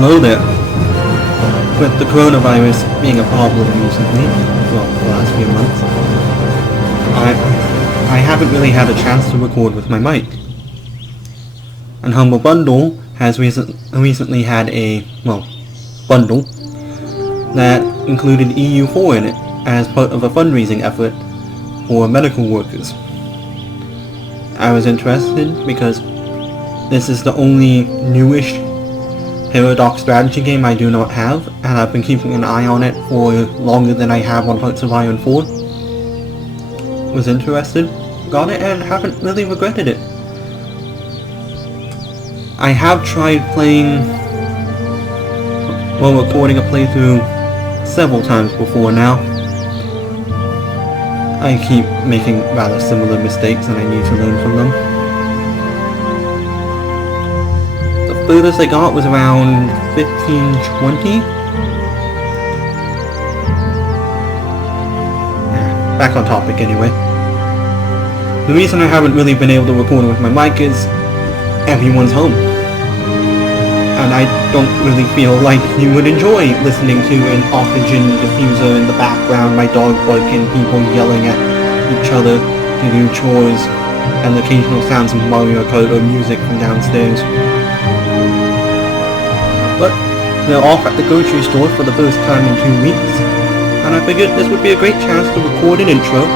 Hello there. With the coronavirus being a problem recently, well, the last few months, I haven't really had a chance to record with my mic. And Humble Bundle has recently had a, bundle that included EU4 in it as part of a fundraising effort for medical workers. I was interested because this is the only newish Paradox strategy game I do not have, and I've been keeping an eye on it for longer than I have on Hearts of Iron 4. Was interested, got it, and haven't really regretted it. I have tried recording a playthrough several times before now. I keep making rather similar mistakes and I need to learn from them. The furthest I got was around 15-20. Back on topic anyway. The reason I haven't really been able to record with my mic is everyone's home. And I don't really feel like you would enjoy listening to an oxygen diffuser in the background, my dog barking, people yelling at each other to do chores, and the occasional sounds of Mario Kart or music from downstairs. But they're off at the grocery store for the first time in 2 weeks, and I figured this would be a great chance to record an intro,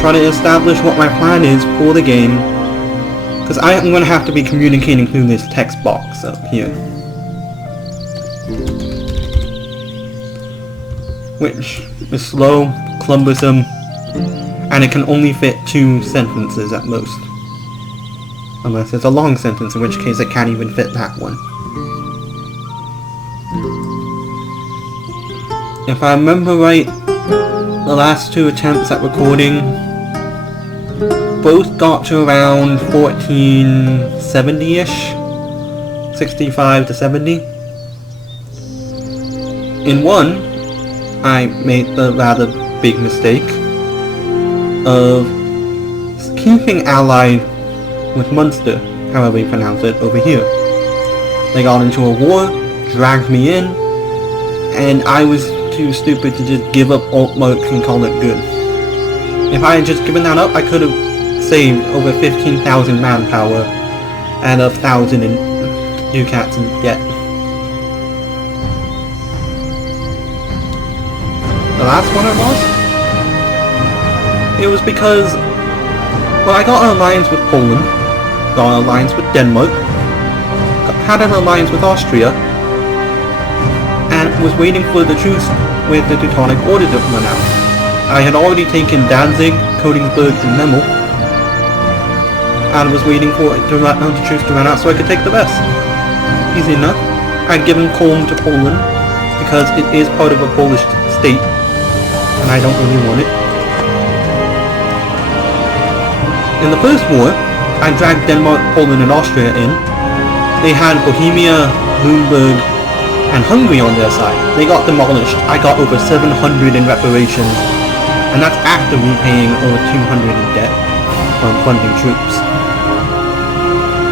try to establish what my plan is for the game, because I am going to have to be communicating through this text box up here. Which is slow, cumbersome, and it can only fit 2 sentences at most. Unless it's a long sentence, in which case it can't even fit that one. If I remember right, the last 2 attempts at recording both got to around 1470-ish, 65 to 70. In one, I made the rather big mistake of keeping allied with Munster, however you pronounce it, over here. They got into a war, dragged me in, and I was too stupid to just give up alt mode and call it good. If I had just given that up, I could have saved over 15,000 manpower and 1,000 in ducats in debt. The last one I lost? It was because, well, I got an alliance with Poland, got an alliance with Denmark, had an alliance with Austria, and was waiting for the truce with the Teutonic Order to run out. I had already taken Danzig, Königsberg, and Memel, and was waiting for the truce to run out so I could take the rest. Easy enough. I'd given Kolm to Poland, because it is part of a Polish state, and I don't really want it. In the first war, I dragged Denmark, Poland, and Austria in. They had Bohemia, Limburg, and Hungary on their side. They got demolished. I got over 700 in reparations, and that's after repaying over 200 in debt from funding troops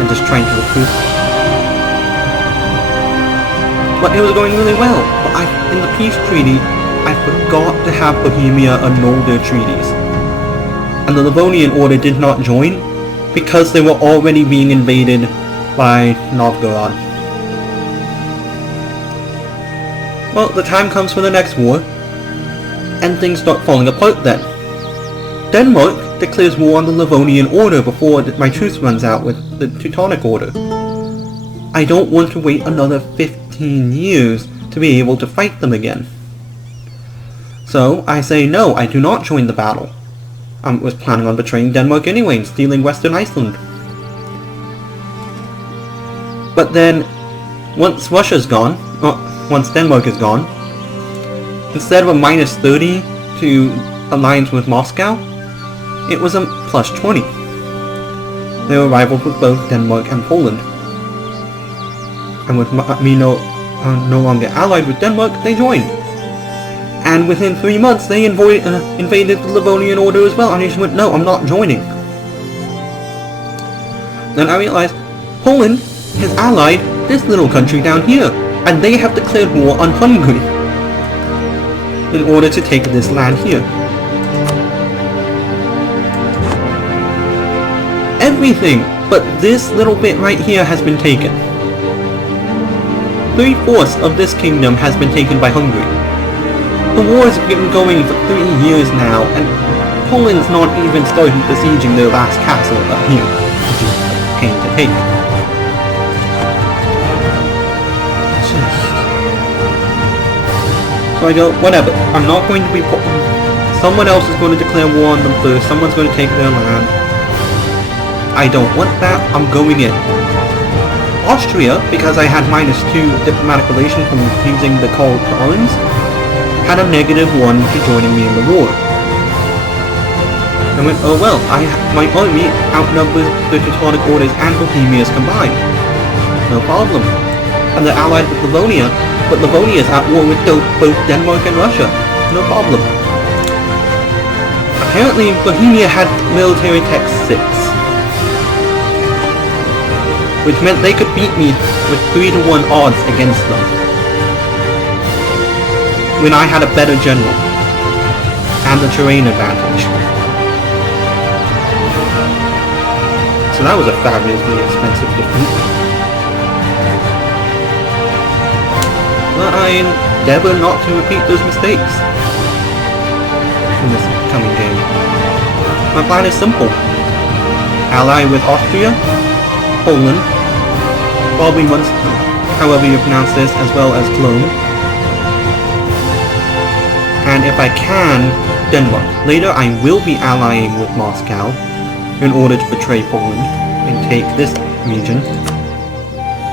and just trying to recruit. But it was going really well. But in the peace treaty, I forgot to have Bohemia annul their treaties, and the Livonian Order did not join because they were already being invaded by Novgorod. Well, the time comes for the next war, and things start falling apart then. Denmark declares war on the Livonian Order before my truce runs out with the Teutonic Order. I don't want to wait another 15 years to be able to fight them again. So I say no, I do not join the battle. I was planning on betraying Denmark anyway and stealing Western Iceland. But then, once Russia's gone, once Denmark is gone, instead of a minus 30 to alliance with Moscow, it was a plus 20. They were rivals with both Denmark and Poland. And with me no longer allied with Denmark, they joined. And within 3 months, they invaded the Livonian Order as well, and I just went, no, I'm not joining. Then I realized Poland is allied this little country down here, and they have declared war on Hungary in order to take this land here. Everything but this little bit right here has been taken. 3/4 of this kingdom has been taken by Hungary. The war has been going for 3 years now, and Poland's not even started besieging their last castle up here, which is a pain to take. So I go, whatever, I'm not going to be... Someone else is going to declare war on them first, someone's going to take their land. I don't want that, I'm going in. Austria, because I had -2 diplomatic relations from refusing the call to arms, had a -1 to joining me in the war. I went, oh well, my army outnumbers the Teutonic Orders and Bohemia's combined. No problem. And they're allied with Livonia, but Livonia is at war with both Denmark and Russia. No problem. Apparently, Bohemia had military tech 6. Which meant they could beat me with 3-to-1 odds against them. When I had a better general. And the terrain advantage. So that was a fabulously expensive defeat. But I endeavour not to repeat those mistakes in this coming game. My plan is simple. Ally with Austria, Poland, probably once, however you pronounce this, as well as Cologne. And if I can, Denmark. Later I will be allying with Moscow in order to betray Poland and take this region,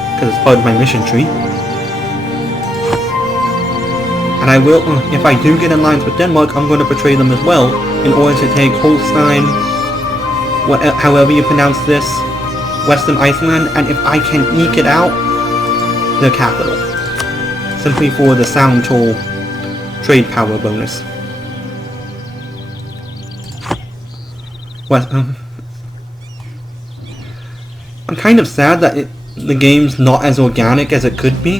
because it's part of my mission tree. And I will, if I do get in lines with Denmark, I'm going to betray them as well in order to take Holstein, however you pronounce this, Western Iceland, and if I can eke it out, their capital. Simply for the sound toll trade power bonus. I'm kind of sad that the game's not as organic as it could be.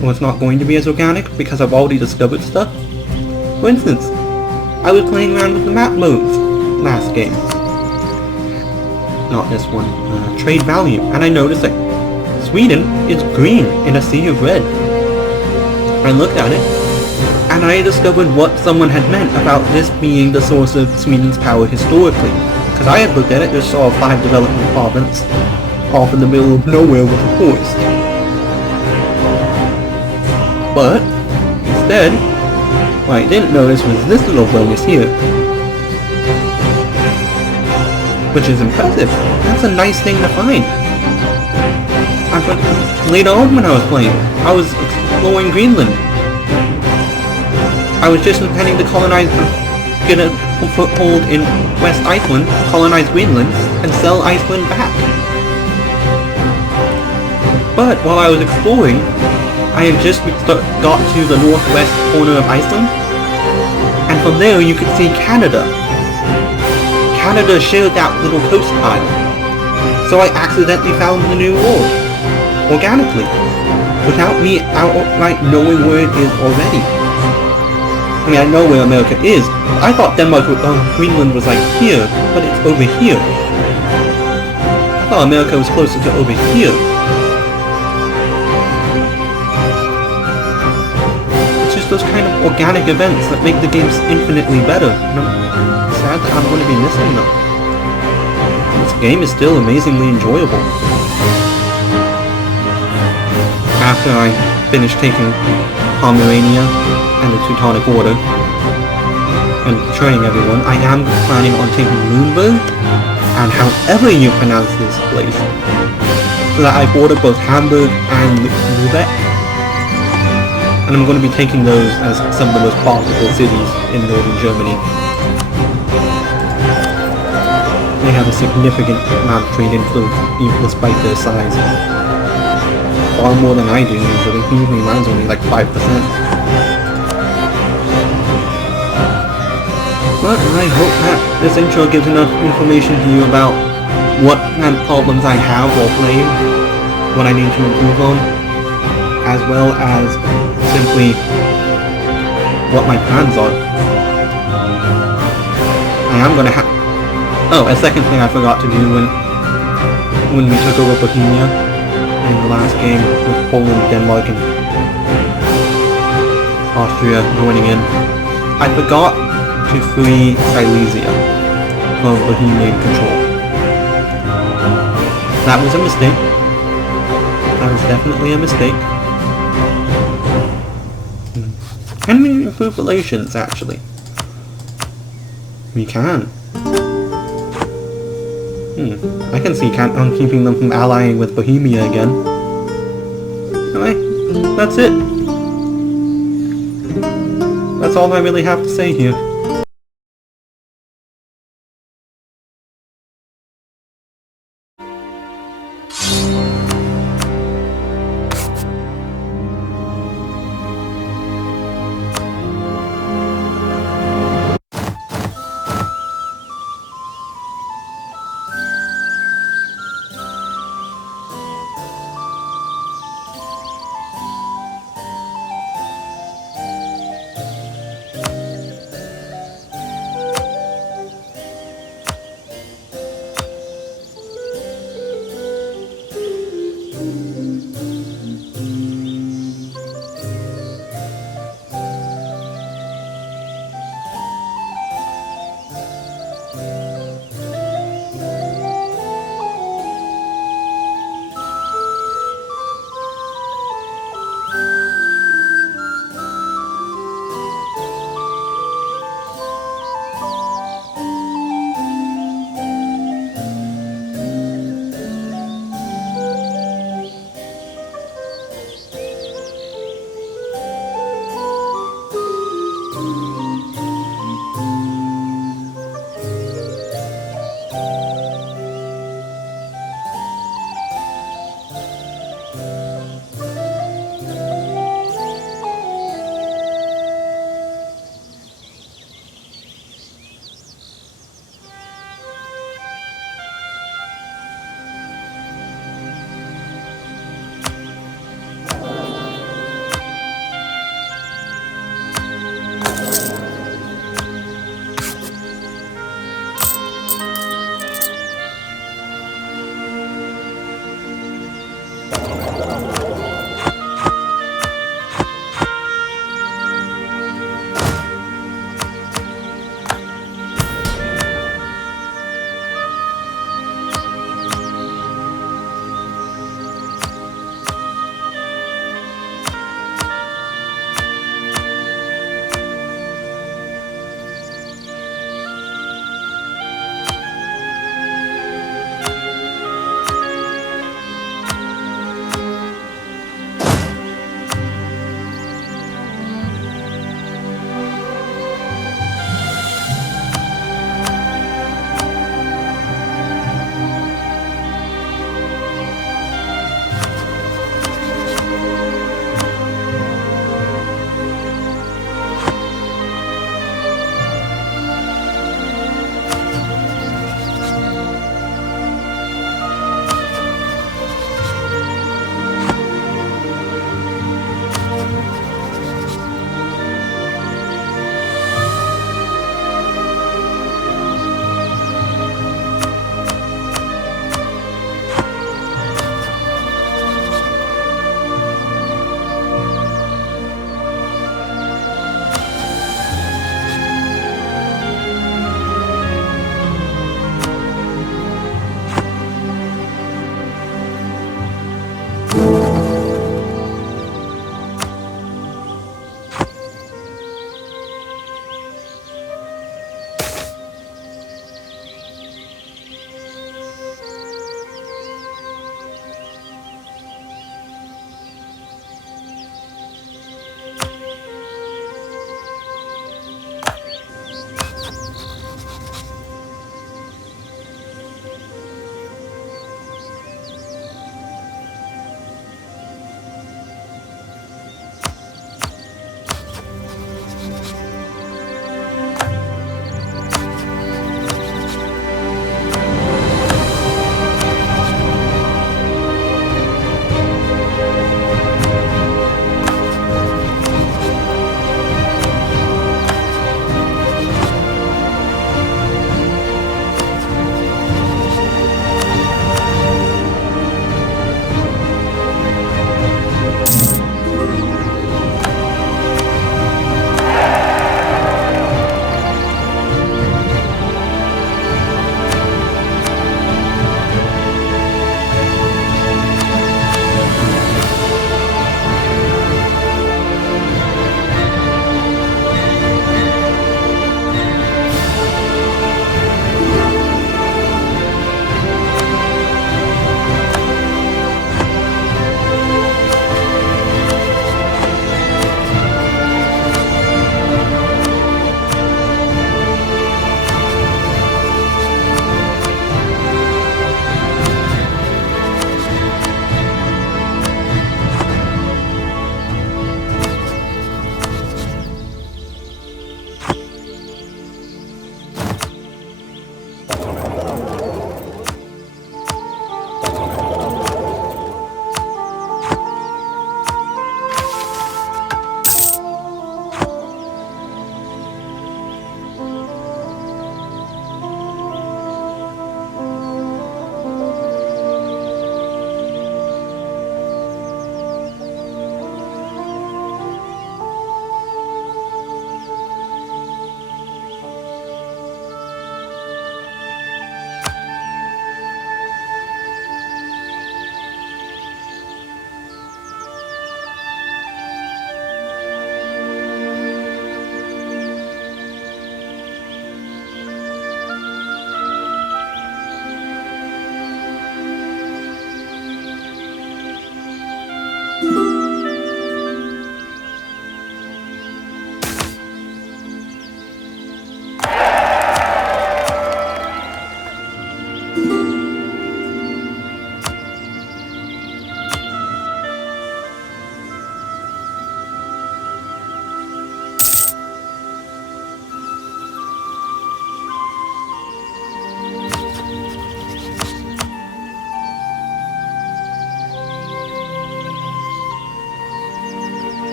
Well, it's not going to be as organic because I've already discovered stuff. For instance, I was playing around with the map modes last game. Not this one, trade value, and I noticed that Sweden is green in a sea of red. I looked at it, and I discovered what someone had meant about this being the source of Sweden's power historically. Because I had looked at it, just saw a 5 development province off in the middle of nowhere with a forest. But, instead, what I didn't notice was this little bonus here. Which is impressive. That's a nice thing to find. Later on when I was playing, I was exploring Greenland. I was just intending to colonize, get a foothold in West Iceland, colonize Greenland, and sell Iceland back. But while I was exploring, I had just got to the northwest corner of Iceland, and from there you could see Canada. Canada shared that little coast tile, so I accidentally found the new world, organically, without me outright knowing where it is already. I mean, I know where America is. I thought Greenland was like here, but it's over here. I thought America was closer to over here. It's just those kind of organic events that make the games infinitely better. And I'm sad that I'm going to be missing them. This game is still amazingly enjoyable. After I finish taking Pomerania and the Teutonic Order and betraying everyone, I am planning on taking Lüneburg, and however you pronounce this place, so that I border both Hamburg and Lübeck, and I'm going to be taking those as some of the most profitable cities in northern Germany. They have a significant amount of trade influence, even despite their size. Far more than I do usually. Usually mine's only like 5%. But I hope that this intro gives enough information to you about what kind of problems I have while playing. what I need to improve on, as well as simply what my plans are. I am gonna have... Oh, a second thing I forgot to do when we took over Bohemia in the last game with Poland, Denmark, and Austria joining in. I forgot to free Silesia from Bohemian control. That was a mistake. That was definitely a mistake. Can we improve relations, actually? We can. I can see on keeping them from allying with Bohemia again. Anyway, that's it. That's all I really have to say here.